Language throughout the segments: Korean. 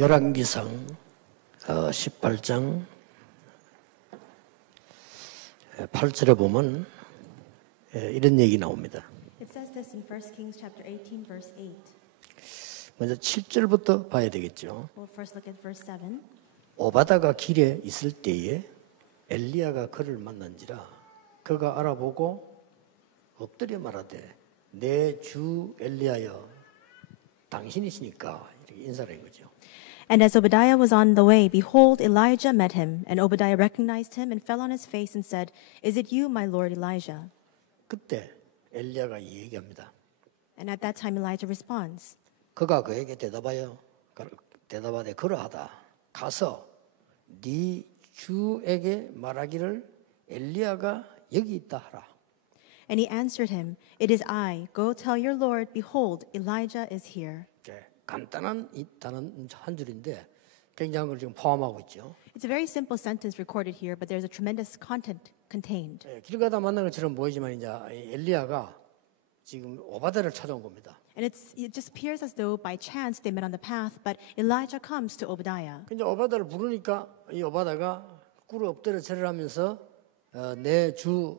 열왕기상 18장 8절에 보면 이런 얘기 나옵니다. It says this in 1 Kings chapter 18 verse 8. 먼저 7절부터 봐야 되겠죠. We'll first look at verse 7. 오바다가 길에 있을 때에 엘리야가 그를 만난지라 그가 알아보고 엎드려 말하되 내 주 엘리야여 당신이시니까 이렇게 인사를 한 거죠. And as Obadiah was on the way, behold, Elijah met him. And Obadiah recognized him and fell on his face and said, Is it you, my lord Elijah? 그때 엘리야가 얘기합니다. And at that time Elijah responds. 그가 그에게 대답하되 그러하다. 가서 네 주에게 말하기를 엘리야가 여기 있다 하라. And he answered him, It is I. Go tell your lord, behold, Elijah is here. 간단한 이 단어 한 줄인데 굉장한 걸 지금 포함하고 있죠. It's a very simple sentence recorded here, but there's a tremendous content contained. 길 가다 만난 것처럼 보이지만 이제 엘리야가 지금 오바다를 찾아온 겁니다. And it just appears as though by chance they met on the path, but Elijah comes to Obadiah. 근데 오바다를 부르니까 이 오바다가 꿇어 엎드려 절을 하면서 내 주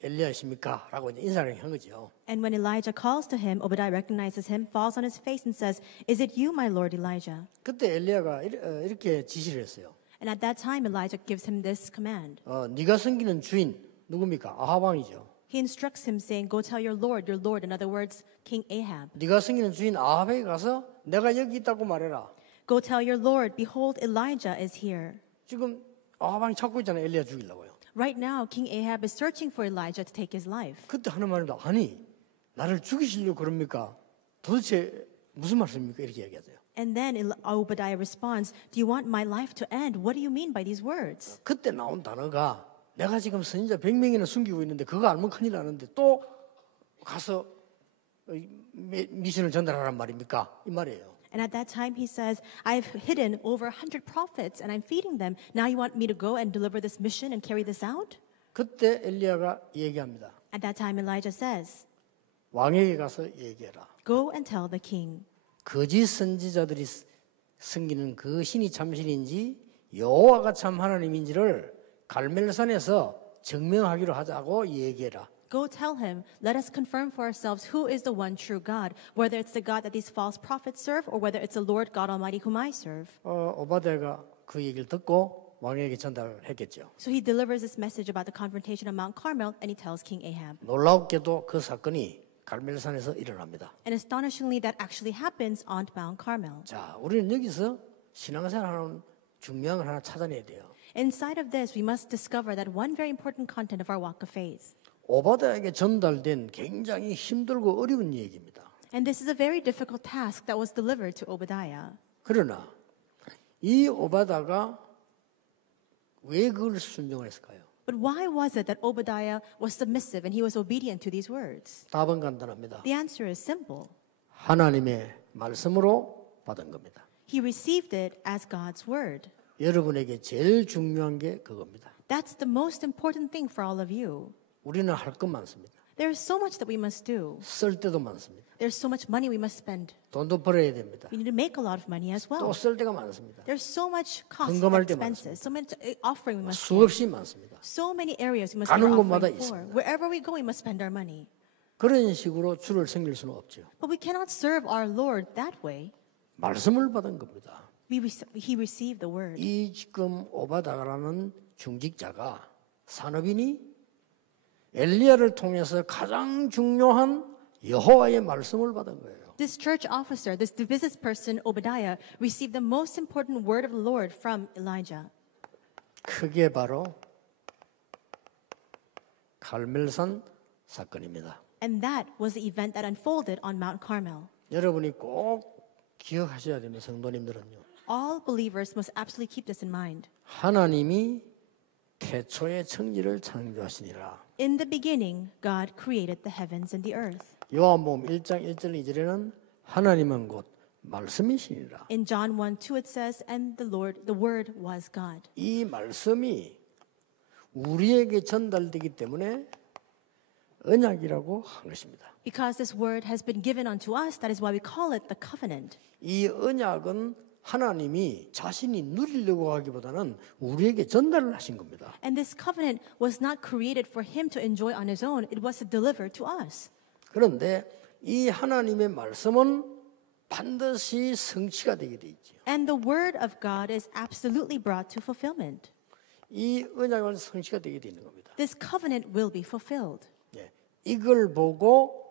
엘리야십니까? 라고 이제 인사를 한 거죠. And when Elijah calls to him, Obadiah recognizes him, falls on his face and says, Is it you, my lord Elijah? 그때 엘리야가 이렇게 지시를 했어요. And at that time Elijah gives him this command. 네가 섬기는 주인 누굽니까? 아합 왕이죠. He instructs him saying, Go tell your lord. In other words, King Ahab. 네가 섬기는 주인 아합에게 가서 내가 여기 있다고 말해라. Go tell your lord, behold, Elijah is here. 지금 아합 왕이 찾고 있잖아요. 엘리야 죽이려고요. Right now, King Ahab is searching for Elijah to take his life. 그때 하는 말입니다. 아니, 나를 죽이시려고 그럽니까? 도대체 무슨 말씀입니까? 이렇게 얘기하세요. And then Obadiah responds, Do you want my life to end? What do you mean by these words? 그때 나온 단어가 내가 지금 선지자 100명이나 숨기고 있는데 그거 알면 큰일 나는데 또 가서 미션을 전달하란 말입니까? 이 말이에요. And at that time he says, I've hidden over 100 prophets and I'm feeding them. Now you want me to go and deliver this mission and carry this out? 그때 엘리야가 얘기합니다. At that time Elijah says, 왕에게 가서 얘기해라. Go and tell the king. 거짓 선지자들이 섬기는 그 신이 참신인지 여호와가 참 하나님인지를 갈멜산에서 증명하기로 하자고 얘기해라. Go tell him, let us confirm for ourselves who is the one true God, whether it's the God that these false prophets serve or whether it's the Lord God Almighty whom I serve. 오바댜가 그 얘기를 듣고 왕에게 전달을 했겠죠. So he delivers this message about the confrontation of Mount Carmel and he tells King Ahab. 놀랍게도 그 사건이 갈멜산에서 일어납니다. And astonishingly that actually happens on Mount Carmel. 자, 우리는 여기서 신앙생활하는 중요한 걸 하나 찾아내야 돼요. Inside of this, we must discover that one very important content of our walk of faith. 오바댜에게 전달된 굉장히 힘들고 어려운 얘기입니다. And this is a very difficult task that was delivered to Obadiah. 그러나 이 오바댜가 왜 그걸 순종을 했을까요? But why was it that Obadiah was submissive and he was obedient to these words? 답은 간단합니다. The answer is simple. 하나님의 말씀으로 받은 겁니다. He received it as God's word. 여러분에게 제일 중요한 게 그겁니다. That's the most important thing for all of you. 우리는 할 것 많습니다. There is so much that we must do. 쓸 때도 많습니다. There's so much money we must spend. 돈도 벌어야 됩니다. We need to make a lot of money as 또 well. 쓸 때가 많습니다. There's so much cost 헌금할 때 expenses, so much offering we must give. 수없이 많습니다. So many areas we must 가는 give 곳마다 offering for. 있습니다. Wherever we go, we must spend our money. 그런 식으로 주를 섬길 수는 없죠. But we cannot serve our Lord that way. 말씀을 받은 겁니다. He received the word. 이 지금 오바댜라는 중직자가 산업인이 엘리야를 통해서 가장 중요한 여호와의 말씀을 받은 거예요. This church officer, this business person, Obadiah, received the most important word of the Lord from Elijah. 그게 바로 갈멜산 사건입니다. And that was the event that unfolded on Mount Carmel. 여러분이 꼭 기억하셔야 됩니다. 성도님들은요. All believers must absolutely keep this in mind. 하나님이 태초에 천지를 창조하시니라. In the beginning, God created the heavens and the earth. 요한복음 1장 1절 2절에는 하나님은 곧 말씀이시니라. In John 1:2 it says, and the word was God. 이 말씀이 우리에게 전달되기 때문에 언약이라고 한 것입니다. Because this word has been given unto us, that is why we call it the covenant. 이 언약은 하나님이 자신이 누리려고 하기보다는 우리에게 전달을 하신 겁니다. And this covenant was not created for him to enjoy on his own. It was to deliver to us. 그런데 이 하나님의 말씀은 반드시 성취가 되게 돼 있죠. And the word of God is absolutely brought to fulfillment. 이 언약은 성취가 되게 되는 겁니다. This covenant will be fulfilled. 예, 이걸 보고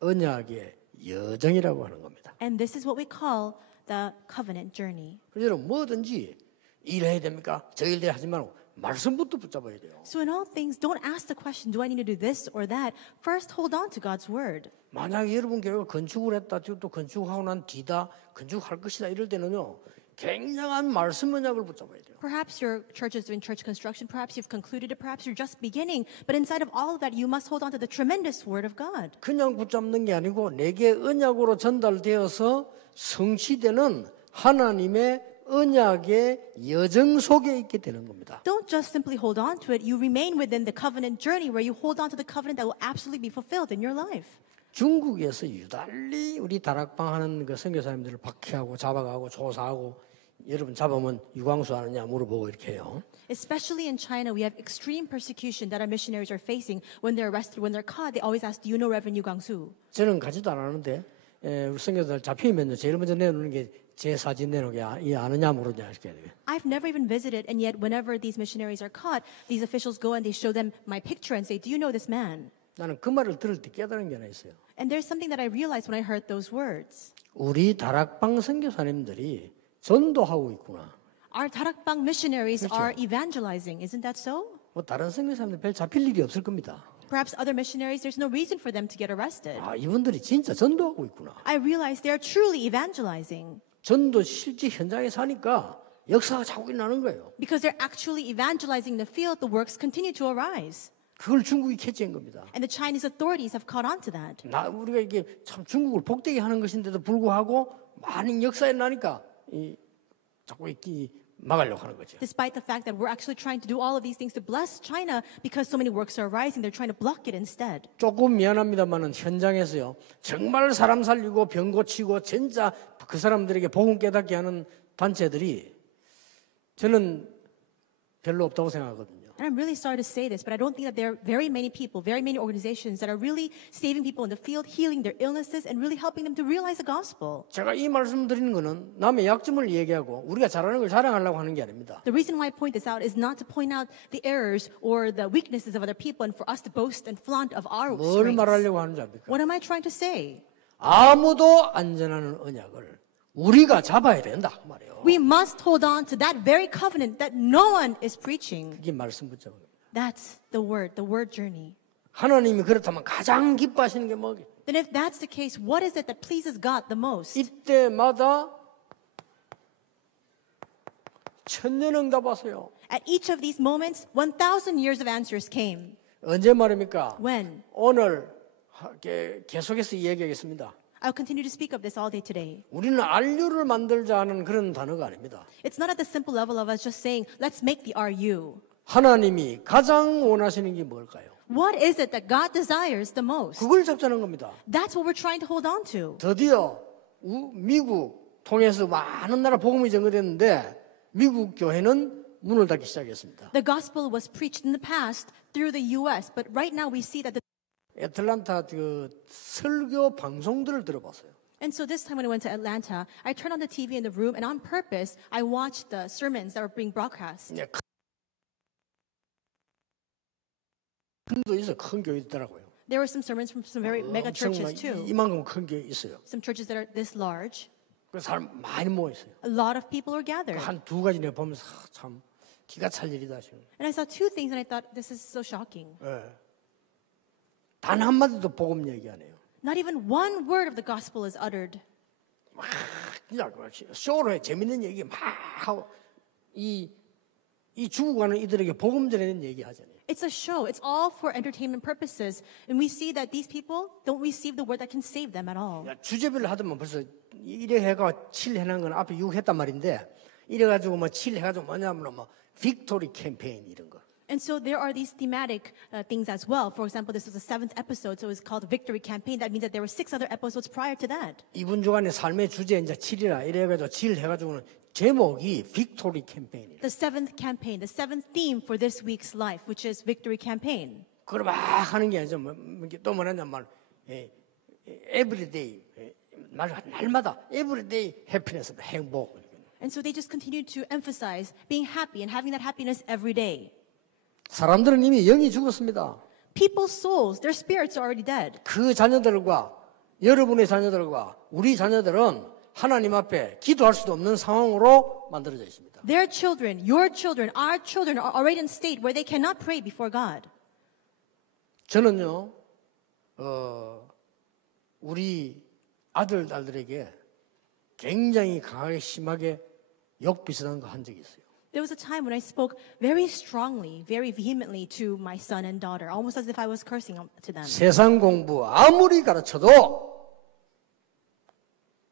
언약의 여정이라고 하는 겁니다. And this is what we call the covenant journey. 그래서 여러분 뭐든지 일해야 됩니까? 저 일 하지 말고 말씀부터 붙잡아야 돼요. So in all things, don't ask the question, do I need to do this or that? First, hold on to God's word. 만약에 여러분 교회가 건축을 했다, 지금 또 건축하고 난 뒤다, 건축할 것이다 이럴 때는요, 굉장한 말씀 언약을 붙잡아야 돼요. Perhaps your church is doing church construction. Perhaps you've concluded it. Perhaps you're just beginning. But inside of all of that, you must hold on to the tremendous word of God. 그냥 붙잡는 게 아니고 내게 언약으로 전달되어서 성취되는 하나님의 언약의 여정 속에 있게 되는 겁니다. Don't just simply hold on to it. You remain within the covenant journey where you hold on to the covenant that will absolutely be fulfilled in your life. 중국에서 유달리 우리 다락방 하는 그 선교사님들을 박해하고 잡아가고 조사하고 여러분 잡으면 유광수 하느냐 물어보고 이렇게 해요. Especially in China, we have extreme persecution that our missionaries are facing. When they're arrested, when they're caught, they always ask, do you know Reverend Yu Guangsu? 저는 가지도 않았는데 우리 선교사들 잡히면요 제일 먼저 내놓는 게 제 사진 내놓게 이 아느냐 모르냐 이렇게 해요. I've never even visited, and yet whenever these missionaries are caught, these officials go and they show them my picture and say, do you know this man? 나는 그 말을 들을 때 깨달은 게 하나 있어요. And there's something that I realized when I heard those words. 우리 다락방 선교사님들이 전도하고 있구나. Our Tarakbang missionaries are evangelizing, isn't that so? 뭐 다른 선교사님들 별 잡힐 일이 없을 겁니다. Perhaps other missionaries, there's no reason for them to get arrested. 아, 이분들이 진짜 전도하고 있구나. I realized they're truly evangelizing 전도 실제 현장에 사니까 역사가 자꾸 일어나는 거예요. because they're actually evangelizing the field. The works continue to arise. 그걸 중국이 캐치한 겁니다. And the Chinese authorities have caught on to that. 우리가 이게 참 중국을 복되게 하는 것인데도 불구하고 많은 역사에 나니까 자꾸 이 막으려고 하는 거죠. Despite the fact that we're actually trying to do all of these things to bless China because so many works are arising, they're trying to block it instead. 조금 미안합니다만은 현장에서요 정말 사람 살리고 병 고치고 진짜 그 사람들에게 복음 깨닫게 하는 단체들이 저는 별로 없다고 생각하거든요. And I'm really sorry to say this, but I don't think that there are very many people, very many organizations that are really saving people in the field, healing their illnesses, and really helping them to realize the gospel. 제가 이 말씀 드리는 거는 남의 약점을 얘기하고 우리가 잘하는 걸 자랑하려고 하는 게 아닙니다. The reason why I point this out is not to point out the errors or the weaknesses of other people and for us to boast and flaunt of our 뭘 strengths. 말하려고 하는지 압니까? What am I trying to say? 아무도 안전하는 언약을 우리가 잡아야 된다 그 말이에요. We must hold on to that very covenant that no one is preaching. 그게 말씀 붙잡은 겁니다. That's the word journey. 하나님이 그렇다면 가장 기뻐하시는 게 뭐게? Then if that's the case, what is it that pleases God the most? 이때마다 천년 응답하세요. At each of these moments, 1,000 years of answers came. 언제 말입니까? When? 오늘 계속해서 얘기하겠습니다. I'll continue to speak of this all day today. 우리는 RU를 만들자 하는 그런 단어가 아닙니다. It's not at the simple level of us just saying, let's make the RU. 하나님이 가장 원하시는 게 뭘까요? What is it that God desires the most? 그걸 잡자는 겁니다. That's what we're trying to hold on to. 드디어 미국 통해서 많은 나라 복음이 전거됐는데 미국 교회는 문을 닫기 시작했습니다. The gospel was preached in the past through the U.S., but right now we see that the 애틀란타 그 설교 방송들을 들어봤어요. And so this time when I went to Atlanta, I turned on the TV in the room, and on purpose, I watched the sermons that were being broadcast. 큰도 있어, 큰 교회 있더라고요. There were some sermons from some very mega churches too. 이만큼 큰 교회 있어요. Some churches that are this large. 그 사람 많이 모여 있어요. A lot of people were gathered. 한 두 가지 내가 보면서 참 기가 찰 일이다 지금. And I saw two things, and I thought, this is so shocking. 단 한마디도 복음 얘기 안 해요. Not even one word of the gospel is uttered. 막 그냥 쇼로 해 재밌는 얘기 막 하고 이 죽어가는 이들에게 복음 전하는 얘기 하잖아요. It's a show. It's all for entertainment purposes. And we see that these people don't receive the word that can save them at all. 주제별로 하더만 벌써 1회 해가 7 해놓은 건 앞에 6 했단 말인데 이래가지고 뭐 7 해가지고 뭐냐면 뭐 빅토리 캠페인 이런 거. And so there are these thematic things as well. For example, this was the 7th episode, so it was called Victory Campaign. That means that there were 6 other episodes prior to that. 이분 주간의 삶의 주제 이제 7이라 이래가지고 7 해가지고는 제목이 빅토리 캠페인이에요. The 7th campaign, the 7th theme for this week's life, which is Victory Campaign. 그걸 막 하는 게 아니죠. 또 뭐냐면 말 everyday 날마다 everyday happiness 행복. And so they just continue to emphasize being happy and having that happiness every day. 사람들은 이미 영이 죽었습니다. People's souls, their spirits are already dead. 그 자녀들과 여러분의 자녀들과 우리 자녀들은 하나님 앞에 기도할 수도 없는 상황으로 만들어져 있습니다. Their children, your children, our children are already in a state where they cannot pray before God. 저는요, 우리 아들, 딸들에게 굉장히 강하게 심하게 욕 비슷한 거 한 적이 있어요. There was a time when I spoke very strongly, very vehemently to my son and daughter, almost as if I was cursing to them. 세상 공부 아무리 가르쳐도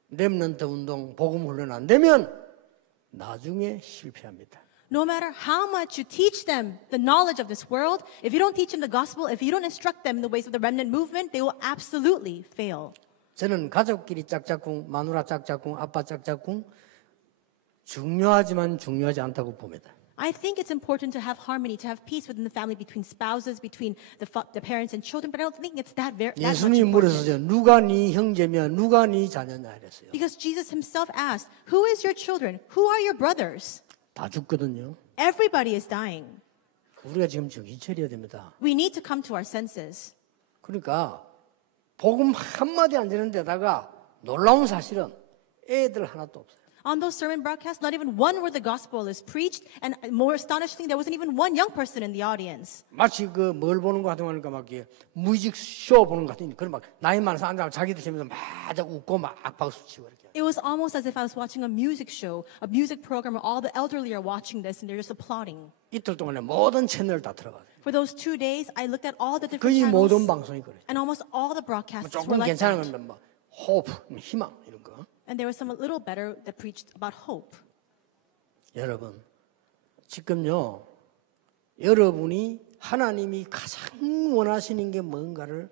렘넌트 운동, 복음 훈련 안 되면 나중에 실패합니다. No matter how much you teach them the knowledge of this world, if you don't teach them the gospel, if you don't instruct them in the ways of the remnant movement, they will absolutely fail. 저는 가족끼리 짝짝꿍, 마누라 짝짝꿍, 아빠 짝짝꿍 중요하지만 중요하지 않다고 봅니다. I think it's important to have harmony, to have peace within the family, between spouses, between the parents and children, but I don't think it's that much 예수님이 important. 물으셨어요. 누가 네 형제며 누가 네 자녀냐 이랬어요. Because Jesus himself asked, who is your children? Who are your brothers? 다 죽거든요. Everybody is dying. 우리가 지금 정신 차려야 됩니다. We need to come to our senses. 그러니까 복음 한마디 안 되는 데다가 놀라운 사실은 애들 하나도 없어요. On those sermon broadcasts, not even one word the gospel is preached, and more astonishing, there wasn't even one young person in the audience. 마치 그 뭘 보는 거 같은 거니까 막 뮤직 쇼 보는 것 같으니 그런 막 나이 많은 사람들 자기들 재면서 막 웃고 막 박수 치고 이렇게. It was almost as if I was watching a music show, a music program where all the elderly are watching this and they're just applauding. 이틀 동안에 모든 채널 다 들어가요. For those 2 days, I looked at all the different 거의 모든 channels, 방송이 그래요. and almost all the broadcasts were 조금 like that. 괜찮으면 뭐 호프, 희망 이런 거. And there was some a little better that preached about hope. 여러분, 지금요, 여러분이 하나님이 가장 원하시는 게 뭔가를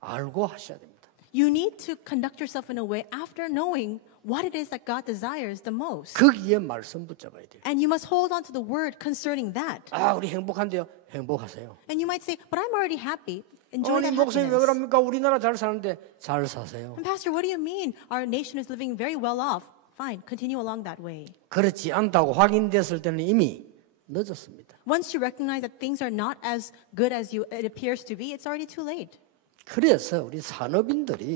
알고 하셔야 됩니다. You need to conduct yourself in a way after knowing what it is that God desires the most. 거기에 말씀 붙잡아야 돼요. And you must hold on to the word concerning that. 아, 우리 행복한데요. 행복하세요. And you might say, but I'm already happy. Enjoy 아니, that 목사님 왜 happiness. 그럽니까? 우리나라 잘 사는데 잘 사세요. And Pastor, what do you mean? Our nation is living very well off. Fine, continue along that way. 그렇지 않다고 확인됐을 때는 이미 늦었습니다. Once you recognize that things are not as good as it appears to be, it's already too late. 그래서 우리 산업인들이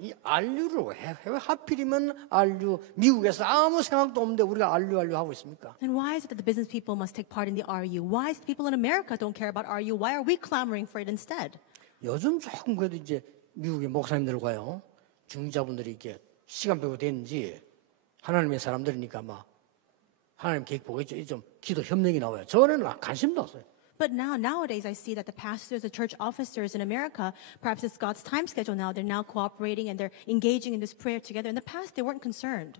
이 안류를 왜 하필이면 안류 미국에서 아무 생각도 없는데 우리가 안류 하고 있습니까? And why is it that the business people must take part in the RU? Why is it people in America don't care about RU? Why are we clamoring for it instead? 요즘 조금 그래도 이제 미국의 목사님들과요 중자분들이 이렇게 시간 배고 됐는지 하나님의 사람들이니까 막 하나님 계획 보고 있죠. 좀 기도 협력이 나와요. 저는 관심도 없어요. But nowadays, I see that the pastors, the church officers in America, perhaps it's God's time schedule now, they're now cooperating and they're engaging in this prayer together. In the past, they weren't concerned.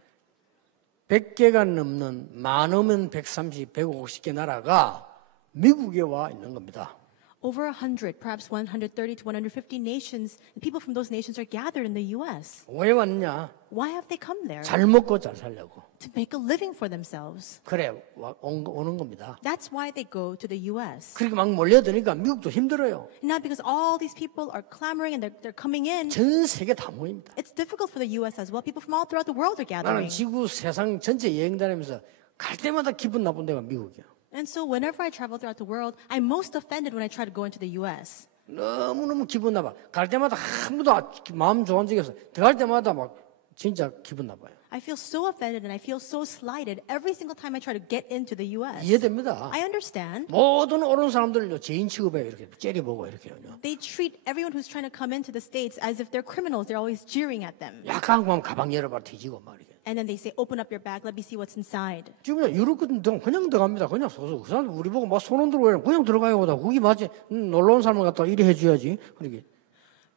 100개가 넘는 많으면 130, 150개 나라가 미국에 와 있는 겁니다. Over 100, perhaps 130 to 150 nations, the people from those nations are gathered in the U.S. 왜 왔냐? Why have they come there? 잘 먹고 잘 살려고. To make a living for themselves. 그래 오는 겁니다. That's why they go to the U.S. 그렇게 막 몰려드니까 미국도 힘들어요. Not because all these people are clamoring and they're coming in. 전 세계 다 모입니다. It's difficult for the U.S. as well. People from all throughout the world are 나는 gathering. 지구 세상 전체 여행 다니면서 갈 때마다 기분 나쁜 데가 미국이야. And so whenever I travel throughout the world, I'm most offended when I try to go into the U.S. 너무너무 기분 나빠. 갈 때마다 한 번도 마음 좋은 적이 없어. 들어갈 때마다 막 진짜 기분 나빠요. I feel so offended and I feel so slighted every single time I try to get into the U.S. 이해됩니다. I understand. 모든 옳은 사람들을요 죄인 취급해요. 이렇게 째려보고 이렇게요. They treat everyone who's trying to come into the States as if they're criminals. They're always jeering at them. 약간 보면 가방 열어봐 뒤지고 막 이렇게. And then they say, open up your bag, let me see what's inside. 지금 유럽 같은 데 그냥 들어갑니다. 그냥 서서 그 사람 우리 보고 막 손흔 들고 그냥 들어가요. 거기 맞지? 놀러 온 사람을 갖다 이래 해줘야지. 그러게.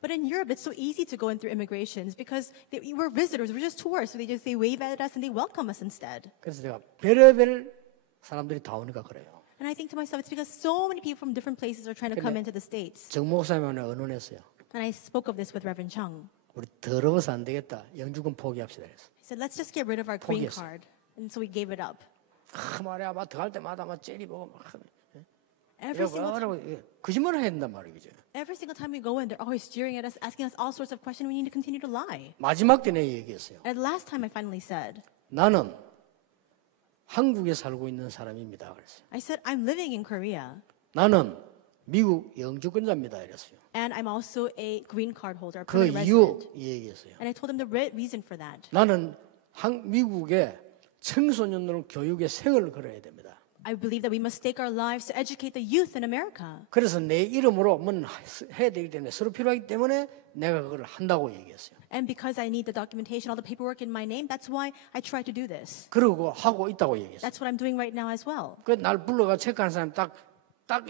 But in Europe, it's so easy to go in through immigrations because we're visitors, we're just tourists. So they wave at us and they welcome us instead. 그래서 내가 별의별 사람들이 다 오니까 그래요. And I think to myself, it's because so many people from different places are trying to come into the States. 정 목사님한테 언론했어요. And I spoke of this with Reverend Chung. 우리 더러워서 안 되겠다. 영주권 포기합시다. 그래서. He said, let's just get rid of our green 포기했어요. card. And so we gave it up. 말이야, 막 들어갈 때마다 막 째리보고 막. Every single time. 거짓말을 해야 된단 말이에요. 그죠? Every single time we go in, they're always jeering at us, asking us all sorts of questions. We need to continue to lie. 마지막 때 내 얘기했어요. And the last time I finally said, 나는 한국에 살고 있는 사람입니다. 그랬어요. I said, I'm living in Korea. 나는 미국 영주권자입니다. 이랬어요. And I'm also a green card holder, a 그 permanent 이유 resident. 이 얘기했어요. And I told him the reason for that. 나는 미국의 청소년들 교육에 생을 걸어야 됩니다. I believe that we must stake our lives to educate the youth in America. 그래서 내 이름으로 뭐 해야 되기 때문에 서로 필요하기 때문에 내가 그걸 한다고 얘기했어요. And because I need the documentation, all the paperwork in my name, that's why I try to do this. 그러고 하고 있다고 얘기했어요. That's what I'm doing right now as well. 그 날 불러가 체크하는 사람 딱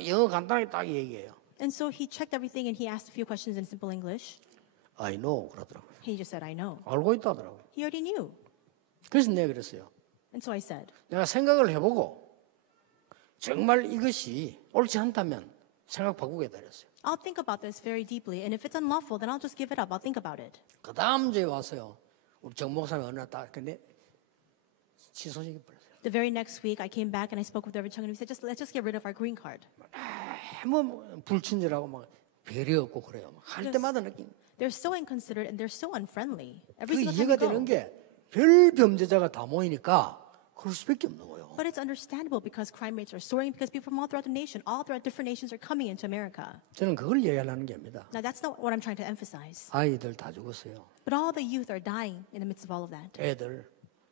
영어 간단하게 딱 얘기해요. And so he checked everything and he asked a few questions in simple English. I know 그러더라고요. He just said, I know. 알고 있다더라고요. He already knew. 그래서 내가 그랬어요. And so I said, 내가 생각을 해보고 정말 이것이 옳지 않다면 생각 바꾸겠다 그랬어요. I'll think about this very deeply. And if it's unlawful, then I'll just give it up. I'll think about it. 그 다음 주에 와서요. 우리 정 목사님 어느 날 딱 근데 취소시켜 버렸어요. The very next week, I came back and I spoke with Reverend Chung and we said, let's just get rid of our green card. 뭐 불친절하고 막 배려 없고 그래요. 할 때마다 느낀. They're so inconsiderate and they're so unfriendly. 그 Every single time 이해가 we go. 되는 게 별 범죄자가 다 모이니까 그럴 수밖에 없는 거예요. But it's understandable because crime rates are soaring because people from all throughout the nation, all throughout different nations are coming into America. 저는 그걸 얘기하려는 게 아닙니다. Now, that's not what I'm trying to emphasize. 아이들 다 죽었어요. But all the youth are dying in the midst of all of that. 애들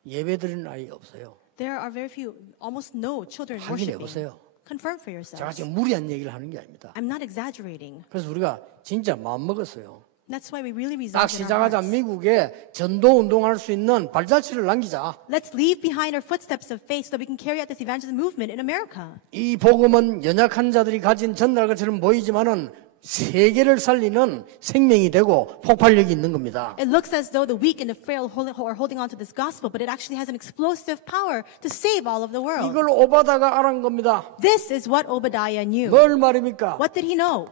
예배 드리는 아이 없어요. There are very few, almost no children 확인해 worshiping. 보세요. Confirm for 제가 yourselves. 지금 무리한 얘기를 하는 게 아닙니다. I'm not exaggerating. 그래서 우리가 진짜 마음 먹었어요. That's why we really 딱 resolved in our 시작하자 hearts. 미국에 전도 운동할 수 있는 발자취를 남기자. Let's leave behind our footsteps of faith so that we can carry out this evangelism movement in America. 이 복음은 연약한 자들이 가진 전달것처럼 보이지만은 세계를 살리는 생명이 되고 폭발력이 있는 겁니다. It looks as though the weak and the frail are holding on to this gospel, but it actually has an explosive power to save all of the world. 이걸 오바다가 알은 겁니다. This is what Obadiah knew. 뭘 말입니까? What did he know?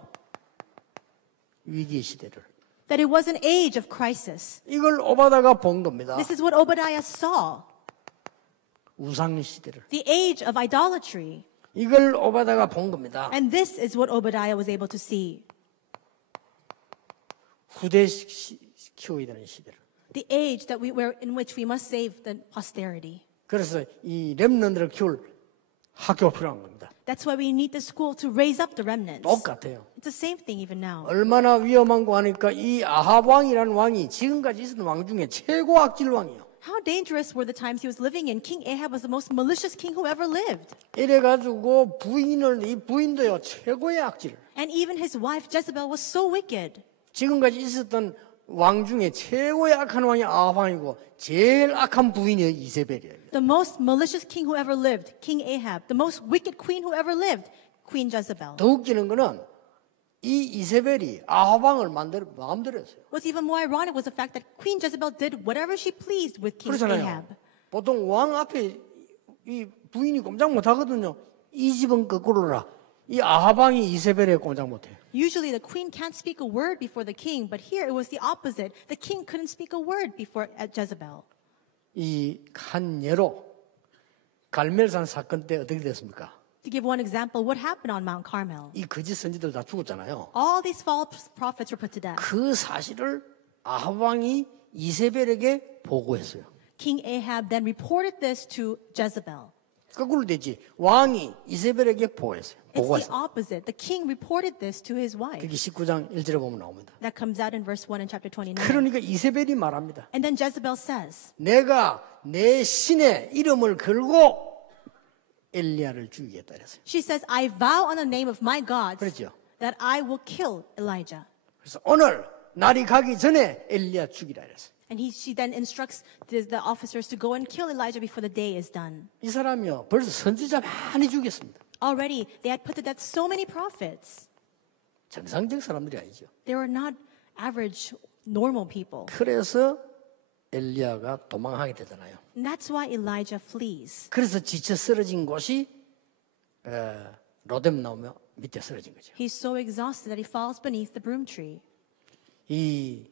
위기 시대를. That it was an age of crisis. 이걸 오바다가 본 겁니다. This is what Obadiah saw. 우상 시대를. The age of idolatry. 이걸 오바다가 본 겁니다. And this is what Obadiah was able to see. 후대 키워야 되는 시대를. The age that in which we must save the posterity. 그래서 이 렘넌트를 키울 학교가 필요한 겁니다. That's why we need the school to raise up the remnants. 똑같아요. It's the same thing even now. 얼마나 위험한 거 하니까 이 아합 왕이라는 왕이 지금까지 있었던 왕 중에 최고 악질 왕이에요. How dangerous were the times he was living in? King Ahab was the most malicious king who ever lived. 이래가지고 이 부인도요 최고의 악질. And even his wife Jezebel was so wicked. 지금까지 있었던 왕 중에 최고의 악한 왕이 아합 왕이고 제일 악한 부인이 이세벨이에요. The most malicious king who ever lived, King Ahab. The most wicked queen who ever lived, Queen Jezebel. 더 웃기는 거는 이 이세벨이 아합 왕을 마음대로 했어요. What's even more ironic was the fact that Queen Jezebel did whatever she pleased with King 그렇잖아요. Ahab. 보통 왕 앞에 이 부인이 꼼짝 못하거든요. 이 집은 거꾸로라. 이 아합 왕이 이세벨에 꼼짝 못해. Usually the queen can't speak a word before the king, but here it was the opposite. The king couldn't speak a word before Jezebel. 이 한 예로 갈멜산 사건 때 어떻게 됐습니까? To give one example, what happened on Mount Carmel? 이 거짓 선지들 다 죽었잖아요. All these false prophets were put to death. 그 사실을 아합 왕이 이세벨에게 보고했어요. King Ahab then reported this to Jezebel. 거꾸로 되지. 왕이 이세벨에게 보고했어요. It's the 보고했어요. opposite. The king reported this to his wife. 그게 19장 1절에 보면 나옵니다. That comes out in verse 1 in chapter 29. 그러니까 이세벨이 말합니다. And then Jezebel says, 내가 내 신의 이름을 걸고 엘리야를 죽이겠다 그랬어요. she says, I vow on the name of my gods 그렇죠. that I will kill Elijah. 그래서 오늘 날이 가기 전에 엘리야 죽이라 그랬어요. And she then instructs the officers to go and kill Elijah before the day is done. 이 사람이요 벌써 선지자 많이 죽였습니다. Already, they had put to death so many prophets. 정상적 사람들이 아니죠. They were not average, normal people. 그래서 엘리야가 도망하게 되잖아요. And that's why Elijah flees. 그래서 지쳐 쓰러진 곳이 로뎀 나오며 밑에 쓰러진 거죠. He's so exhausted that he falls beneath the broom tree. 이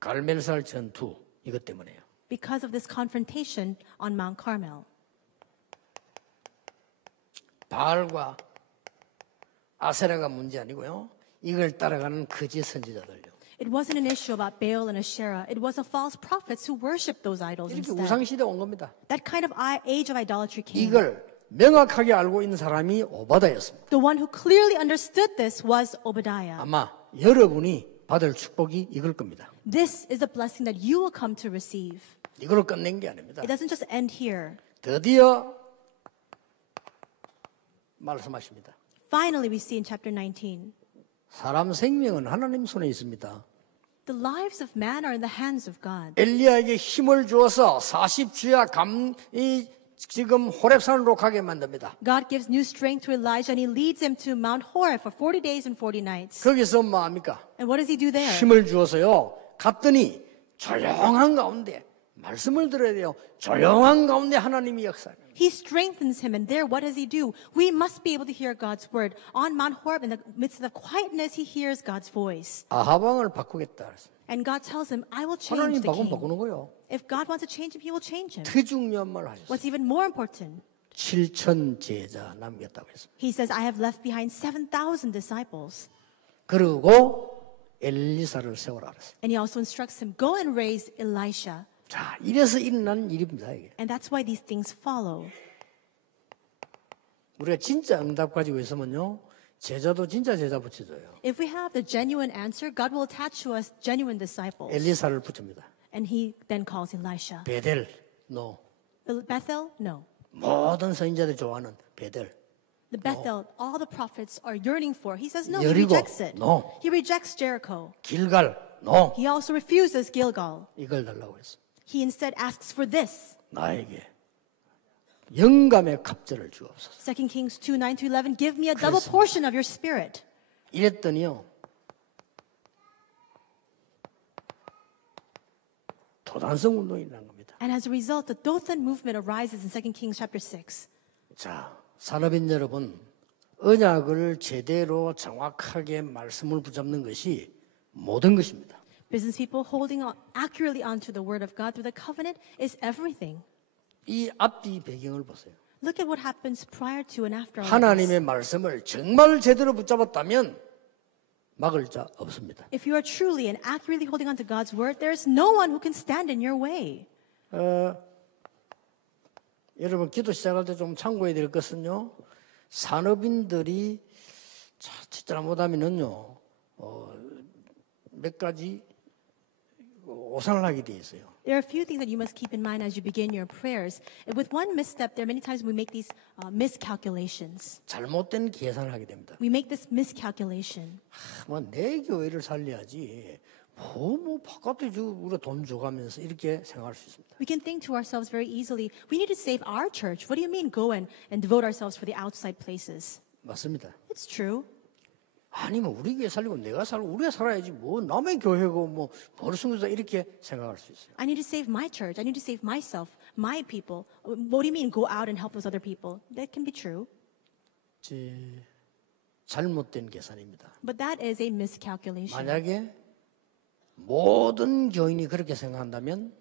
갈멜살 전투 이것 때문에요. Because of this confrontation on Mount Carmel. 바알과 아세라가 문제 아니고요. 이걸 따라가는 거짓 선지자들요. It wasn't an issue about Baal and Asherah. It was the false prophets who worshipped those idols 이렇게 instead. 우상 시대 온 겁니다. That kind of age of idolatry came. 이걸 명확하게 알고 있는 사람이 오바다였습니다. The one who clearly understood this was Obadiah. 아마 여러분이 받을 축복이 이걸 겁니다. This is the blessing that you will come to receive. 이걸로 끝낸 게 아닙니다. It doesn't just end here. 드디어 말씀하십니다. Finally, we see in chapter 19, 사람 생명은 하나님 손에 있습니다. the lives of man are in the hands of God. 엘리야에게 힘을 주어서 40주야 지금 호렙산으로 가게 만듭니다. God gives new strength to Elijah and he leads him to Mount Horeb for 40 days and 40 nights. 거기서 뭐 합니까? And what does he do there? 힘을 주어서요. 갔더니 조용한 가운데 말씀을 들어야 돼요. 조용한 가운데 하나님이 역사해요. He strengthens him, and there, what does he do? We must be able to hear God's word. On Mount Horeb, in the midst of the quietness, he hears God's voice. 아하방을 바꾸겠다. And God tells him, I will change 하나님 the 바꾸면 king. 바꾸는 거예요. If God wants to change him, he will change him. 더 중요한 말을 하셨어요. What's even more important, 7천 제자 남겼다고 했습니다. he says, I have left behind 7,000 disciples. 그리고 엘리사를 세워라 그랬어요. And he also instructs him, go and raise Elisha. 자, 이래서 일어난 일입니다. 이게. And that's why these things follow. 우리가 진짜 응답 가지고 있으면요. 제자도 진짜 제자 붙여줘요. If we have the genuine answer, God will attach to us genuine disciples. 엘리사를 붙입니다. And he then calls Elisha. 베델, no. Bethel? No. 모든 선지자들이 좋아하는 베델. The Bethel, all the prophets are yearning for. He says no, he 여리고, rejects it. no. He rejects Jericho. 길갈, no. He also refuses Gilgal. 이걸 달라고 했어. He instead asks for this. 나에게 영감의 갑절을 주옵소서. 2 Kings 2, 9 to 11, give me a double 그랬습니다. portion of your spirit. 이랬더니요. 도단성 운동이 일어난 겁니다. And as a result, the Dothan movement arises in 2 Kings chapter 6. 자, 산업인 여러분, 언약을 제대로 정확하게 말씀을 붙잡는 것이 모든 것입니다. Business people holding on accurately onto the word of God through the covenant is everything. 이 앞뒤 배경을 보세요. Look at what happens prior to and after all of this. 하나님의 말씀을 정말 제대로 붙잡았다면 막을 자 없습니다. If you are truly and accurately holding on to God's word, there is no one who can stand in your way. 여러분 기도 시작할 때 좀 참고해야 될 것은요. 산업인들이 잘못하면은요 몇 가지 오산을 하게 돼 있어요. There are a few things that you must keep in mind as you begin your prayers. And with one misstep, there are many times we make these miscalculations. 잘못된 계산을 하게 됩니다. We make this miscalculation. 내 교회를 살려야지. 뭐 바깥에 우리가 돈 줘가면서 이렇게 생각할 수 있습니다. We can think to ourselves very easily, we need to save our church. What do you mean go and devote ourselves for the outside places? 맞습니다. It's true. 아니 뭐 우리 교회 살리고 내가 살고 우리가 살아야지 뭐 남의 교회고 뭐 버릇승부다 이렇게 생각할 수 있어요. I need to save my church. I need to save myself, my people. What do you mean go out and help those other people? That can be true. 잘못된 계산입니다. But that is a miscalculation. 만약에 모든 교인이 그렇게 생각한다면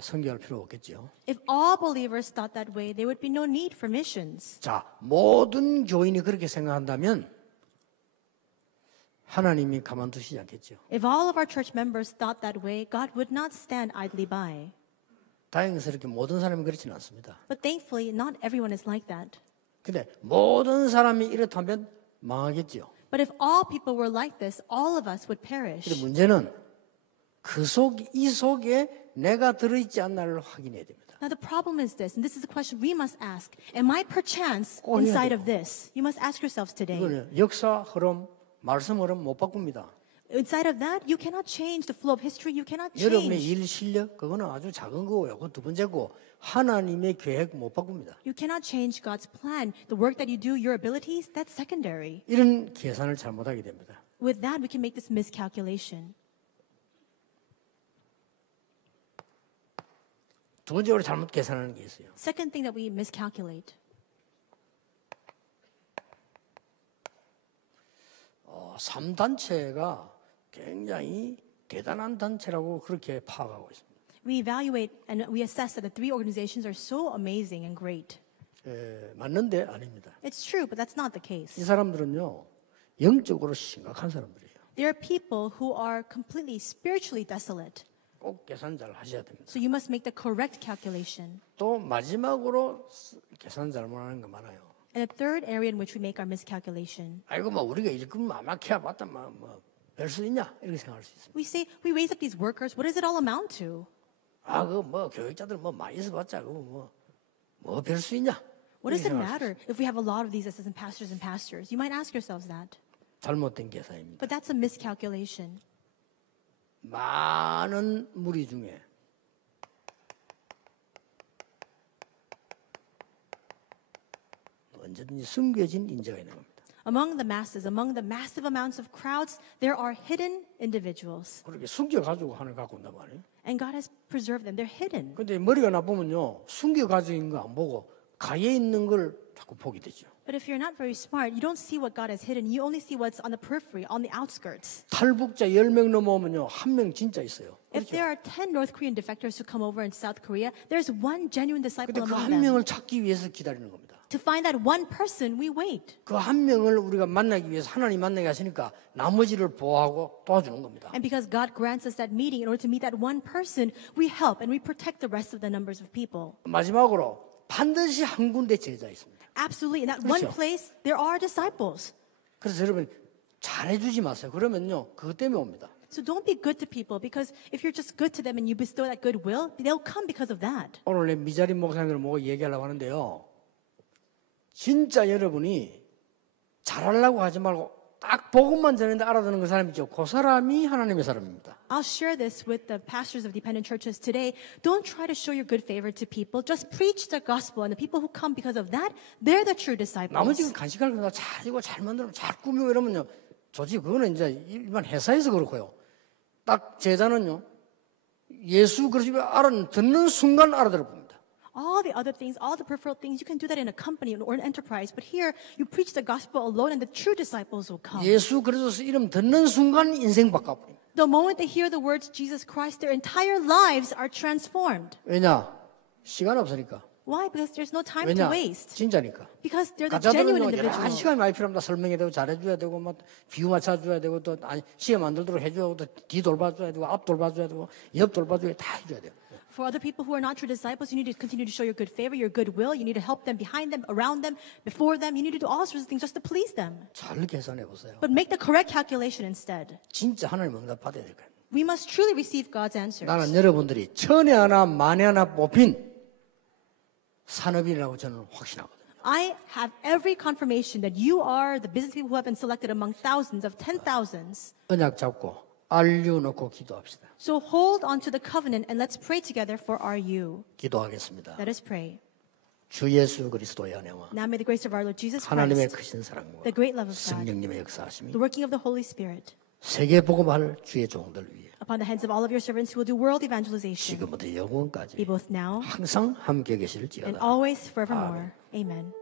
선교할 필요 없겠죠. If all believers thought that way, there would be no need for missions. 자, 모든 교인이 그렇게 생각한다면 하나님이 가만두시지 않겠죠. If all of our church members thought that way, God would not stand idly by. 다행스럽게 모든 사람이 그렇지는 않습니다. But thankfully, not everyone is like that. 근데 모든 사람이 이렇다면 망하겠죠. But if all people were like this, all of us would 근데 perish. 문제는 이 속에 내가 들어있지 않나를 확인해야 됩니다. Now the problem is this, and this is the question we must ask. Am I perchance 꼭 해야 inside 돼요. of this? You must ask yourselves today. 이거는 역사 흐름, 말씀 흐름 못 바꿉니다. Inside of that, you cannot change the flow of history. You cannot 여러분의 change. 일 실력 그거는 아주 작은 거고요. 그건 두 번째고 하나님의 계획 못 바꿉니다. You cannot change God's plan. The work that you do, your abilities, that's secondary. 이런 계산을 잘못하게 됩니다. With that, we can make this miscalculation. 두 번째로 잘못 계산하는 게 있어요. Second thing that we miscalculate. 3단체가 굉장히 대단한 단체라고 그렇게 파악하고 있습니다. We evaluate and we assess that the three organizations are so amazing and great. 맞는데 아닙니다. It's true, but that's not the 이 case. 사람들은요, 영적으로 심각한 사람들이에요. There are people who are completely spiritually desolate. 꼭 계산 잘 하셔야 됩니다. So you must make the correct calculation. 또 마지막으로 계산 잘못하는 거 많아요. And the third area in which we make our miscalculation. 아이고 뭐 우리가 일금 아마케아 받다 뭐별 수 있냐 이렇게 생각할 수 있습니다. We say, we raise up these workers. What does it all amount to? 아 그 뭐 교육자들 뭐 많이 있어봤자 그거 뭐별 수 있냐? What does 이렇게 it 생각할 수 matter if we have a lot of these assistant pastors and pastors? You might ask yourselves that. 잘못된 계산입니다. But that's a miscalculation. 많은 무리 중에 언제든지 숨겨진 인재가 있는 겁니다. Among the masses, among the massive amounts of crowds, there are hidden individuals. 그렇게 숨겨가지고 하는 갖고 온단 말이에요. And God has preserved them. They're hidden. 근데 머리가 나쁘면요, 숨겨가지고 있는 거 안 보고 가에 있는 걸 자꾸 보게 되죠. But if you're not very smart, you don't see what God has hidden. You only see what's on the periphery, on the outskirts. 탈북자 10명 넘어오면요, 한 명 진짜 있어요. If there are 10 North Korean defectors who come over in South Korea, there's one genuine disciple 근데 그 among 한 them. 명을 찾기 위해서 기다리는 겁니다. To find that one person, we wait. 그 한 명을 우리가 만나기 위해서 하나님 만나게 하시니까 나머지를 보호하고 도와주는 겁니다. And because God grants us that meeting, in order to meet that one person, we help and we protect the rest of the numbers of people. 마지막으로 반드시 한 군데 제자 있습니다. Absolutely. In that one 그렇죠. place, there are disciples. 그래서 여러분 잘해주지 마세요. 그러면요 그것 때문에 옵니다. So don't be good to people, because if you're just good to them and you bestow that goodwill, they'll come because of that. 오늘 내 미자린 목사님을 보고 얘기하려고 하는데요. 진짜 여러분이 잘하려고 하지 말고 딱 복음만 전했는데 알아듣는 그 사람 있죠. 그 사람이 하나님의 사람입니다. I'll share this with the pastors of dependent churches today. Don't try to show your good favor to people. Just preach the gospel. And the people who come because of that, they're the true disciples. 나머지는 간식할 거다 잘이고 잘 만들고 잘 꾸미고 이러면요. 솔직히 그거는 이제 일반 회사에서 그렇고요. 딱 제자는요. 예수 그리스도 듣는 순간 알아들어 봅니다. All the other things, all the peripheral things, you can do that in a company or an enterprise. But here, you preach the gospel alone and the true disciples will come. 예수 그리스도 이름 듣는 순간 인생 바꿔버립니다. The moment they hear the words Jesus Christ, their entire lives are transformed. 왜냐? 시간 없으니까. Why? Because there's no time 왜냐? to waste. 진짜니까. Because they're the genuine 가짜들은요, 여러 individuals. 시간이 많이 필요합니다. 설명해야 되고, 잘해줘야 되고, 뭐, 비유 맞춰줘야 되고, 또, 시험 만들도록 해줘야 되고, 또, 뒤 돌봐줘야 되고, 앞 돌봐줘야 되고, 옆 돌봐줘야 다 해줘야 돼요. For other people who are not true disciples, you need to continue to show your good favor, your goodwill. You need to help them behind them, around them, before them. You need to do all sorts of things just to please them. 잘 계산해 보세요. But make the correct calculation instead. 진짜 하나님 응답 받아야 될 거예요. We must truly receive God's answers. 나는 여러분들이 천에 하나, 만에 하나 뽑힌 산업인이라고 저는 확신하거든요. I have every confirmation that you are the business people who have been selected among thousands of 10,000s. 언약 잡고, 알류 놓고 기도합시다. So hold on to the covenant and let's pray together for our you. 기도하겠습니다. Let us pray. 주 예수 그리스도의 은혜와 Now may the grace of our Lord Jesus 하나님의 Christ, 크신 사랑과 the great love of God, 성령님의 역사하심이 the working of the Holy Spirit, 세계 복음할 주의 종들 위해 upon the hands of all of your servants who will do world evangelization, 지금부터 영원까지 be both now 항상 함께 and 계실지어다. always forevermore. Amen.